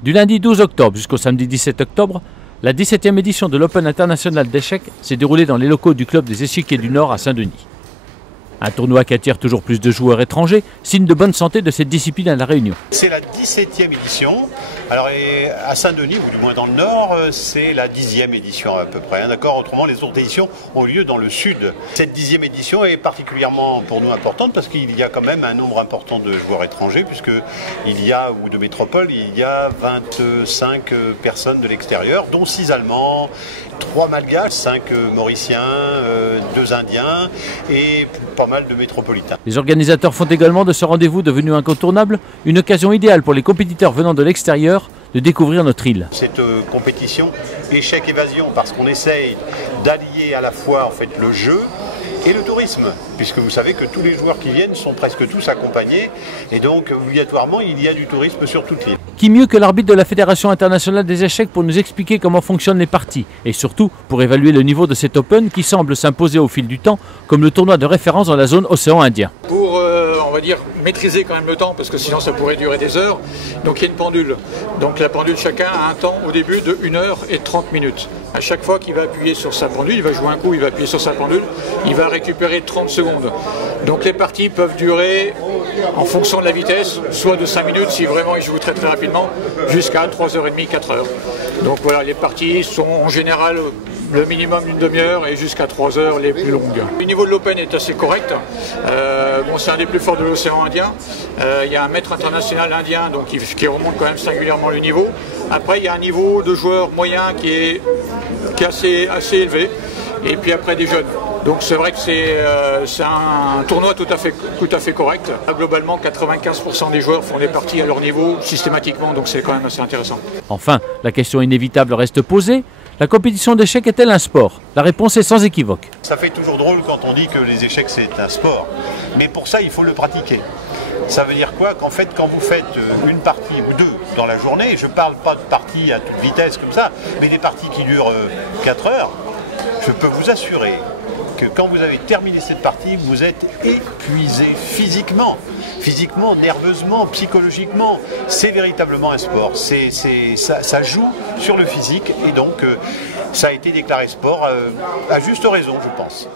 Du lundi 12 octobre jusqu'au samedi 17 octobre, la 17e édition de l'Open international d'échecs s'est déroulée dans les locaux du club des Échiquiers du Nord à Saint-Denis. Un tournoi qui attire toujours plus de joueurs étrangers, signe de bonne santé de cette discipline à La Réunion. C'est la 17e édition. Alors à Saint-Denis, ou du moins dans le Nord, c'est la 10e édition à peu près. D'accord. Autrement, les autres éditions ont lieu dans le Sud. Cette 10e édition est particulièrement pour nous importante parce qu'il y a quand même un nombre important de joueurs étrangers, puisqu'il y a, ou de métropole, il y a 25 personnes de l'extérieur, dont 6 Allemands, 3 Malgaches, 5 Mauriciens, 2 Indiens et pas mal de métropolitains. Les organisateurs font également de ce rendez-vous devenu incontournable une occasion idéale pour les compétiteurs venant de l'extérieur de découvrir notre île. Cette compétition échec-évasion, parce qu'on essaye d'allier à la fois en fait le jeu et le tourisme, puisque vous savez que tous les joueurs qui viennent sont presque tous accompagnés, et donc obligatoirement il y a du tourisme sur toute l'île. Qui mieux que l'arbitre de la Fédération internationale des échecs pour nous expliquer comment fonctionnent les parties, et surtout pour évaluer le niveau de cet Open qui semble s'imposer au fil du temps comme le tournoi de référence dans la zone océan Indien. Pour, on va dire, maîtriser quand même le temps, parce que sinon ça pourrait durer des heures, donc il y a une pendule. Donc la pendule, chacun a un temps au début de 1 heure et 30 minutes. À chaque fois qu'il va appuyer sur sa pendule, il va jouer un coup, il va appuyer sur sa pendule, il va récupérer 30 secondes. Donc les parties peuvent durer, en fonction de la vitesse, soit de 5 minutes, si vraiment il joue très très rapidement, jusqu'à 3h30, 4h. Donc voilà, les parties sont en général le minimum d'une demi-heure et jusqu'à 3 heures les plus longues. Le niveau de l'Open est assez correct. Bon, c'est un des plus forts de l'océan Indien. Il y a un maître international indien donc, qui remonte quand même singulièrement le niveau. Après, il y a un niveau de joueurs moyen qui est assez élevé. Et puis après, des jeunes. Donc c'est vrai que c'est un tournoi tout à fait correct. Globalement, 95% des joueurs font des parties à leur niveau systématiquement, donc c'est quand même assez intéressant. Enfin, la question inévitable reste posée. La compétition d'échecs est-elle un sport? La réponse est sans équivoque. Ça fait toujours drôle quand on dit que les échecs c'est un sport. Mais pour ça, il faut le pratiquer. Ça veut dire quoi? Qu'en fait, quand vous faites une partie ou deux dans la journée, je ne parle pas de parties à toute vitesse comme ça, mais des parties qui durent 4 heures, je peux vous assurer que quand vous avez terminé cette partie, vous êtes épuisé physiquement, nerveusement, psychologiquement. C'est véritablement un sport. Ça joue sur le physique et donc ça a été déclaré sport à juste raison, je pense.